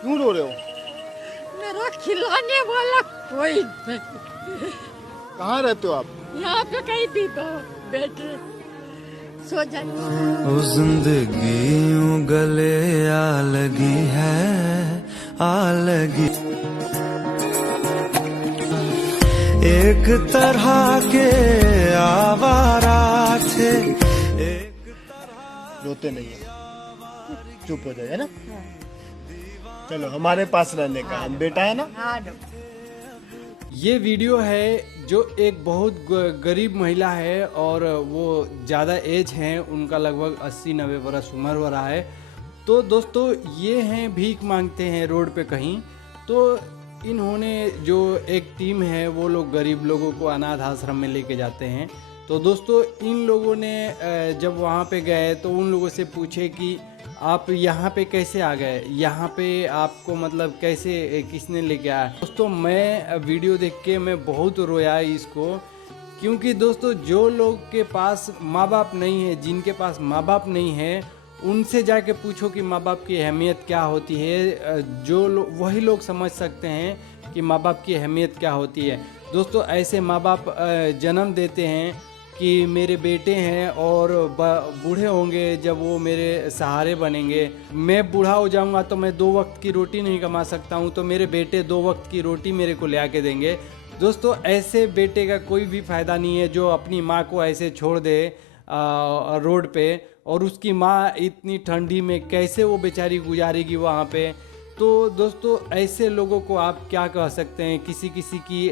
क्यों रो रहे हो? मेरा खिलाने वाला कोई नहीं। कहाँ रहते हो आप? यहाँ पे कहीं भी बैठे सो जाए। वो जिंदगी यूं गले आ लगी है, आ लगी एक तरह के आवारा थे। रोते नहीं है, चुप हो जाए, है ना? चलो हमारे पास रहने का, हम बेटा है ना। हाँ ये वीडियो है जो एक बहुत गरीब महिला है और वो ज़्यादा एज हैं, उनका लगभग 80-90 बरस उम्र हो रहा है। तो दोस्तों ये हैं भीख मांगते हैं रोड पे कहीं। तो इन्होंने जो एक टीम है वो लोग गरीब लोगों को अनाथ आश्रम में लेके जाते हैं। तो दोस्तों इन लोगों ने जब वहाँ पे गए तो उन लोगों से पूछे कि आप यहाँ पे कैसे आ गए, यहाँ पे आपको मतलब कैसे किसने लेके आया। दोस्तों मैं वीडियो देख के मैं बहुत रोया इसको, क्योंकि दोस्तों जो लोग के पास माँ बाप नहीं है, जिनके पास माँ बाप नहीं है, उनसे जाके पूछो कि माँ बाप की अहमियत क्या होती है। वही लोग समझ सकते हैं कि माँ बाप की अहमियत क्या होती है। दोस्तों ऐसे माँ बाप जन्म देते हैं कि मेरे बेटे हैं और बूढ़े होंगे जब वो मेरे सहारे बनेंगे। मैं बूढ़ा हो जाऊंगा तो मैं 2 वक्त की रोटी नहीं कमा सकता हूं, तो मेरे बेटे 2 वक्त की रोटी मेरे को ले आके देंगे। दोस्तों ऐसे बेटे का कोई भी फ़ायदा नहीं है जो अपनी माँ को ऐसे छोड़ दे रोड पे, और उसकी माँ इतनी ठंडी में कैसे वो बेचारी गुजारेगी वहाँ पे। तो दोस्तों ऐसे लोगों को आप क्या कह सकते हैं, किसी किसी की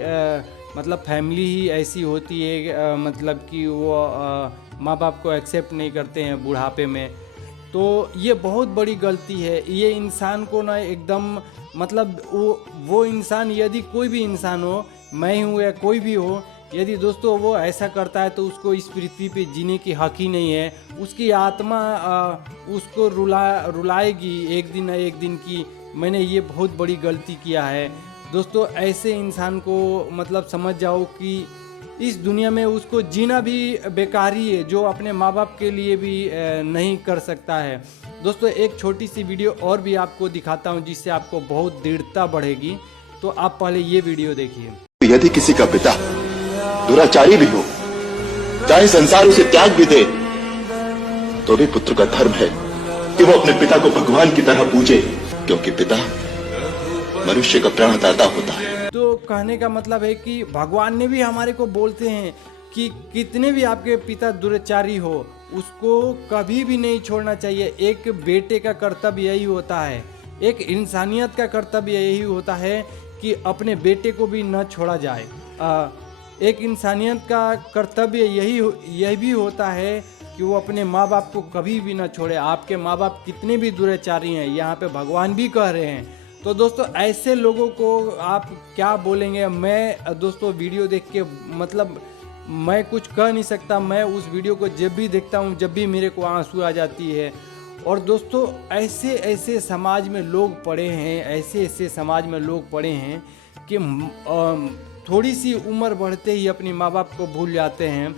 मतलब फैमिली ही ऐसी होती है, मतलब कि वो माँ बाप को एक्सेप्ट नहीं करते हैं बुढ़ापे में। तो ये बहुत बड़ी गलती है। ये इंसान को ना एकदम मतलब वो इंसान, यदि कोई भी इंसान हो, मैं हूँ या कोई भी हो, यदि दोस्तों वो ऐसा करता है तो उसको इस पृथ्वी पे जीने की हक ही नहीं है। उसकी आत्मा उसको रुलाएगी एक दिन न एक दिन की मैंने ये बहुत बड़ी गलती किया है। दोस्तों ऐसे इंसान को मतलब समझ जाओ कि इस दुनिया में उसको जीना भी बेकारी है, जो अपने माँ बाप के लिए भी नहीं कर सकता है। दोस्तों एक छोटी सी वीडियो और भी आपको दिखाता हूँ जिससे आपको बहुत दृढ़ता बढ़ेगी। तो आप पहले ये वीडियो देखिए। यदि किसी का पिता दुराचारी भी हो, चाहे संसार उसे त्याग भी दे, तो भी पुत्र का धर्म है कि वो अपने पिता को भगवान की तरह पूजे, क्योंकि पिता मनुष्य का प्राणदाता होता है। तो कहने का मतलब है कि भगवान ने भी हमारे को बोलते हैं कि कितने भी आपके पिता दुराचारी हो, उसको कभी भी नहीं छोड़ना चाहिए। एक बेटे का कर्तव्य यही होता है, एक इंसानियत का कर्तव्य यही होता है कि अपने बेटे को भी न छोड़ा जाए। एक इंसानियत का कर्तव्य यही भी होता है कि वो अपने माँ बाप को कभी भी न छोड़े। आपके माँ बाप कितने भी दुराचारी हैं, यहाँ पे भगवान भी कह रहे हैं। तो दोस्तों ऐसे लोगों को आप क्या बोलेंगे। मैं दोस्तों वीडियो देख के मतलब मैं कुछ कह नहीं सकता। मैं उस वीडियो को जब भी देखता हूँ, जब भी मेरे को आंसू आ जाती है। और दोस्तों ऐसे ऐसे समाज में लोग पड़े हैं, ऐसे ऐसे समाज में लोग पड़े हैं कि थोड़ी सी उम्र बढ़ते ही अपनी माँ बाप को भूल जाते हैं।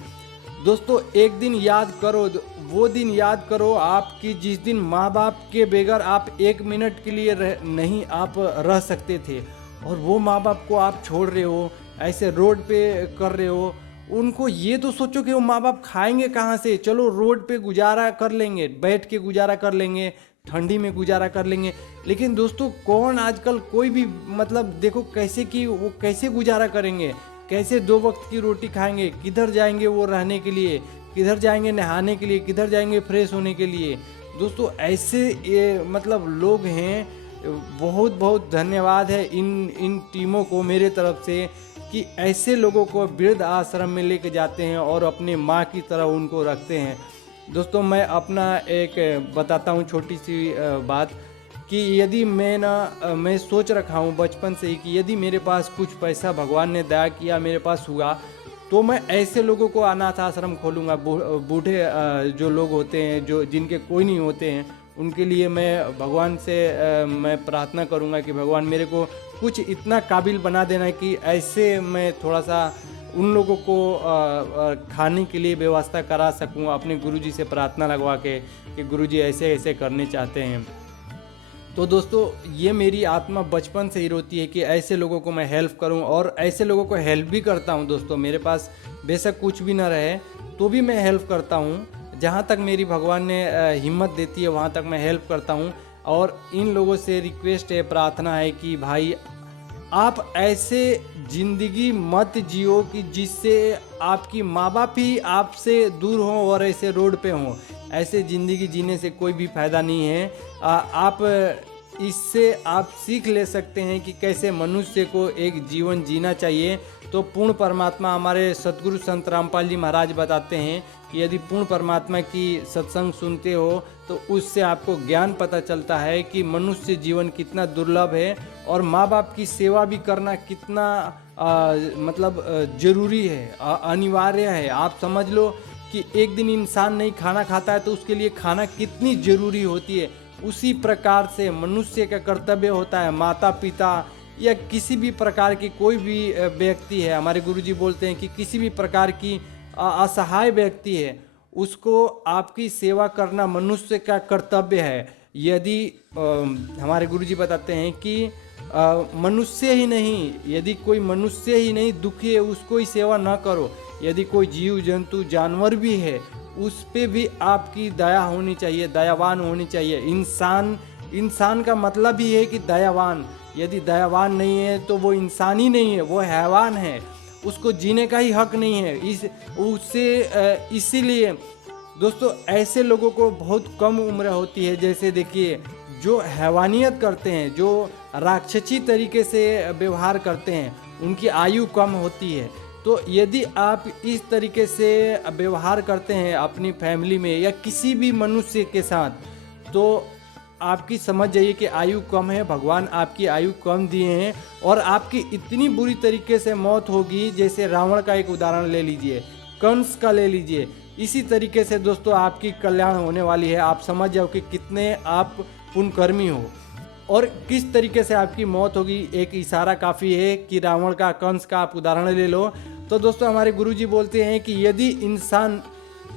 दोस्तों एक दिन याद करो, वो दिन याद करो आपकी जिस दिन माँ बाप के बगैर आप 1 मिनट के लिए नहीं आप रह सकते थे, और वो माँ बाप को आप छोड़ रहे हो, ऐसे रोड पे कर रहे हो। उनको ये तो सोचो कि वो माँ बाप खाएंगे कहाँ से। चलो रोड पे गुजारा कर लेंगे, बैठ के गुजारा कर लेंगे, ठंडी में गुजारा कर लेंगे, लेकिन दोस्तों कौन आजकल कोई भी मतलब देखो कैसे कि वो कैसे गुजारा करेंगे, कैसे 2 वक्त की रोटी खाएंगे, किधर जाएंगे वो रहने के लिए, किधर जाएंगे नहाने के लिए, किधर जाएंगे फ्रेश होने के लिए। दोस्तों ऐसे ये मतलब लोग हैं। बहुत बहुत धन्यवाद है इन टीमों को मेरे तरफ से कि ऐसे लोगों को वृद्ध आश्रम में लेके जाते हैं और अपने माँ की तरह उनको रखते हैं। दोस्तों मैं अपना एक बताता हूँ छोटी सी बात कि यदि मैं सोच रखा हूँ बचपन से ही कि यदि मेरे पास कुछ पैसा भगवान ने दया किया मेरे पास हुआ, तो मैं ऐसे लोगों को अनाथ आश्रम खोलूँगा। बूढ़े जो लोग होते हैं, जो जिनके कोई नहीं होते हैं, उनके लिए मैं भगवान से मैं प्रार्थना करूँगा कि भगवान मेरे को कुछ इतना काबिल बना देना कि ऐसे मैं थोड़ा सा उन लोगों को खाने के लिए व्यवस्था करा सकूँ, अपने गुरुजी से प्रार्थना लगवा के कि गुरुजी ऐसे ऐसे करने चाहते हैं। तो दोस्तों ये मेरी आत्मा बचपन से ही रोती है कि ऐसे लोगों को मैं हेल्प करूं, और ऐसे लोगों को हेल्प भी करता हूं दोस्तों। मेरे पास बेशक कुछ भी ना रहे तो भी मैं हेल्प करता हूं। जहां तक मेरी भगवान ने हिम्मत देती है वहां तक मैं हेल्प करता हूं। और इन लोगों से रिक्वेस्ट है, प्रार्थना है कि भाई आप ऐसे ज़िंदगी मत जियो कि जिससे आपकी माँ बाप ही आपसे दूर हों और ऐसे रोड पे हों। ऐसे ज़िंदगी जीने से कोई भी फ़ायदा नहीं है। आप इससे आप सीख ले सकते हैं कि कैसे मनुष्य को एक जीवन जीना चाहिए। तो पूर्ण परमात्मा हमारे सतगुरु संत रामपाल जी महाराज बताते हैं कि यदि पूर्ण परमात्मा की सत्संग सुनते हो तो उससे आपको ज्ञान पता चलता है कि मनुष्य जीवन कितना दुर्लभ है और माँ बाप की सेवा भी करना कितना जरूरी है, अनिवार्य है। आप समझ लो कि एक दिन इंसान नहीं खाना खाता है तो उसके लिए खाना कितनी ज़रूरी होती है। उसी प्रकार से मनुष्य का कर्तव्य होता है, माता पिता या किसी भी प्रकार की कोई भी व्यक्ति है, हमारे गुरुजी बोलते हैं कि किसी भी प्रकार की असहाय व्यक्ति है उसको आपकी सेवा करना मनुष्य का कर्तव्य है। यदि हमारे गुरुजी बताते हैं कि मनुष्य ही नहीं, यदि कोई मनुष्य ही नहीं दुखी है उसको ही सेवा न करो। यदि कोई जीव जंतु जानवर भी है उस पे भी आपकी दया होनी चाहिए, दयावान होनी चाहिए। इंसान का मतलब ही है कि दयावान। यदि दयावान नहीं है तो वो इंसान ही नहीं है, वो हैवान है, उसको जीने का ही हक नहीं है। इसीलिए दोस्तों ऐसे लोगों को बहुत कम उम्र होती है। जैसे देखिए जो हैवानियत करते हैं, जो राक्षसी तरीके से व्यवहार करते हैं, उनकी आयु कम होती है। तो यदि आप इस तरीके से व्यवहार करते हैं अपनी फैमिली में या किसी भी मनुष्य के साथ, तो आपकी समझ जाइए कि आयु कम है, भगवान आपकी आयु कम दिए हैं और आपकी इतनी बुरी तरीके से मौत होगी। जैसे रावण का एक उदाहरण ले लीजिए, कंस का ले लीजिए, इसी तरीके से दोस्तों आपकी कल्याण होने वाली है। आप समझ जाओ कि कितने आप पुण्यकर्मी हो और किस तरीके से आपकी मौत होगी। एक इशारा काफ़ी है कि रावण का, कंस का आप उदाहरण ले लो। तो दोस्तों हमारे गुरुजी बोलते हैं कि यदि इंसान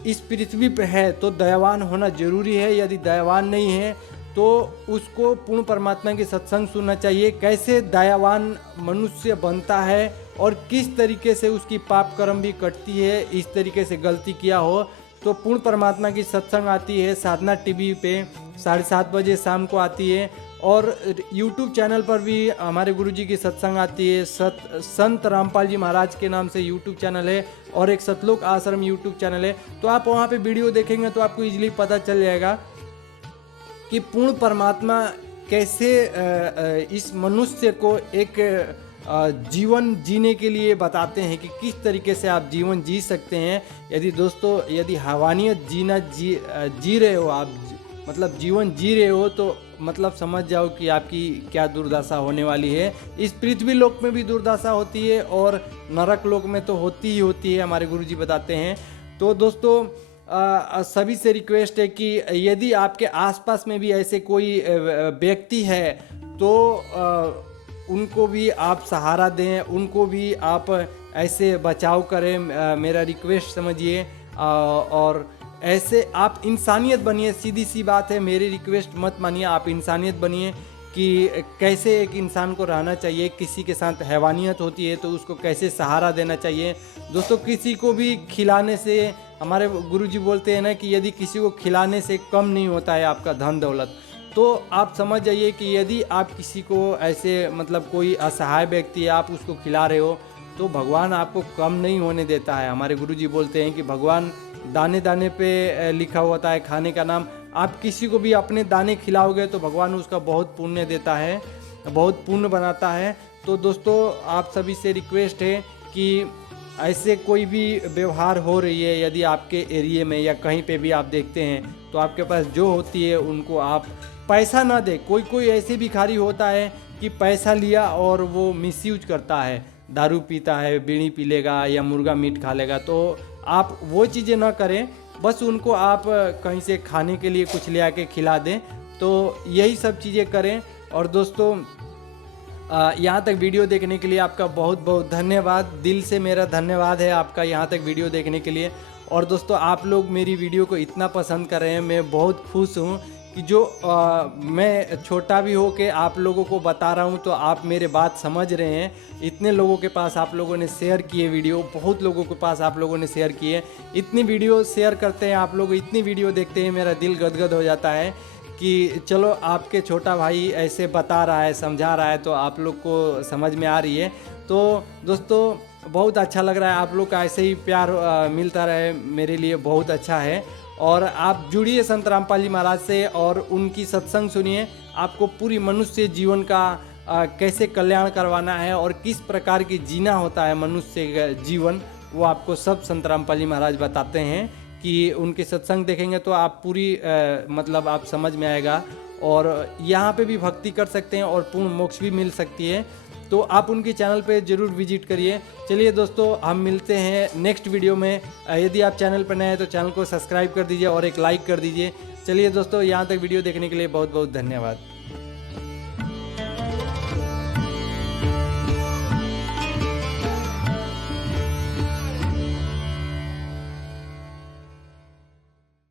इस पृथ्वी पर है तो दयावान होना जरूरी है। यदि दयावान नहीं है तो उसको पूर्ण परमात्मा की सत्संग सुनना चाहिए, कैसे दयावान मनुष्य बनता है और किस तरीके से उसकी पाप कर्म भी कटती है। इस तरीके से गलती किया हो तो पूर्ण परमात्मा की सत्संग आती है साधना टीवी पे 7:30 बजे शाम को आती है। और YouTube चैनल पर भी हमारे गुरुजी की सत्संग आती है। संत रामपाल जी महाराज के नाम से YouTube चैनल है और एक सतलोक आश्रम YouTube चैनल है। तो आप वहाँ पे वीडियो देखेंगे तो आपको इजीली पता चल जाएगा कि पूर्ण परमात्मा कैसे इस मनुष्य को एक जीवन जीने के लिए बताते हैं कि किस तरीके से आप जीवन जी सकते हैं। यदि हैवानियत जी रहे हो आप, मतलब जीवन जी रहे हो, तो मतलब समझ जाओ कि आपकी क्या दुर्दशा होने वाली है। इस पृथ्वी लोक में भी दुर्दशा होती है और नरक लोक में तो होती ही होती है, हमारे गुरुजी बताते हैं। तो दोस्तों सभी से रिक्वेस्ट है कि यदि आपके आसपास में भी ऐसे कोई व्यक्ति है तो उनको भी आप सहारा दें, उनको भी आप ऐसे बचाव करें, मेरा रिक्वेस्ट समझिए। और ऐसे आप इंसानियत बनिए, सीधी सी बात है, मेरी रिक्वेस्ट मत मानिए, आप इंसानियत बनिए कि कैसे एक इंसान को रहना चाहिए। किसी के साथ हैवानियत होती है तो उसको कैसे सहारा देना चाहिए। दोस्तों किसी को भी खिलाने से, हमारे गुरुजी बोलते हैं ना कि यदि किसी को खिलाने से कम नहीं होता है आपका धन दौलत, तो आप समझ जाइए कि यदि आप किसी को ऐसे मतलब कोई असहाय व्यक्ति है आप उसको खिला रहे हो तो भगवान आपको कम नहीं होने देता है। हमारे गुरुजी बोलते हैं कि भगवान दाने दाने पे लिखा होता है खाने का नाम। आप किसी को भी अपने दाने खिलाओगे तो भगवान उसका बहुत पुण्य देता है, बहुत पुण्य बनाता है। तो दोस्तों आप सभी से रिक्वेस्ट है कि ऐसे कोई भी व्यवहार हो रही है, यदि आपके एरिया में या कहीं पे भी आप देखते हैं तो आपके पास जो होती है उनको आप पैसा ना दे। कोई ऐसे भिखारी होता है कि पैसा लिया और वो मिसयूज करता है, दारू पीता है, बीड़ी पी लेगा या मुर्गा मीट खा लेगा। तो आप वो चीज़ें ना करें, बस उनको आप कहीं से खाने के लिए कुछ ले आके खिला दें। तो यही सब चीज़ें करें। और दोस्तों यहाँ तक वीडियो देखने के लिए आपका बहुत बहुत धन्यवाद, दिल से मेरा धन्यवाद है आपका यहाँ तक वीडियो देखने के लिए। और दोस्तों आप लोग मेरी वीडियो को इतना पसंद कर रहे हैं, मैं बहुत खुश हूँ कि जो मैं छोटा भी हो के आप लोगों को बता रहा हूँ तो आप मेरे बात समझ रहे हैं। इतने लोगों के पास आप लोगों ने शेयर किए वीडियो, बहुत लोगों के पास आप लोगों ने शेयर किए। इतनी वीडियो शेयर करते हैं आप लोग, इतनी वीडियो देखते हैं, मेरा दिल गदगद हो जाता है कि चलो आपके छोटा भाई ऐसे बता रहा है, समझा रहा है, तो आप लोग को समझ में आ रही है। तो दोस्तों बहुत अच्छा लग रहा है, आप लोग का ऐसे ही प्यार मिलता रहे, मेरे लिए बहुत अच्छा है। और आप जुड़िए संत रामपाल जी महाराज से और उनकी सत्संग सुनिए। आपको पूरी मनुष्य जीवन का कैसे कल्याण करवाना है और किस प्रकार की जीना होता है मनुष्य जीवन, वो आपको सब संत रामपाल जी महाराज बताते हैं। कि उनके सत्संग देखेंगे तो आप पूरी मतलब आप समझ में आएगा। और यहाँ पे भी भक्ति कर सकते हैं और पूर्ण मोक्ष भी मिल सकती है। तो आप उनके चैनल पे ज़रूर विजिट करिए। चलिए दोस्तों, हम मिलते हैं नेक्स्ट वीडियो में। यदि आप चैनल पर नए हैं तो चैनल को सब्सक्राइब कर दीजिए और एक लाइक कर दीजिए। चलिए दोस्तों, यहाँ तक वीडियो देखने के लिए बहुत बहुत धन्यवाद।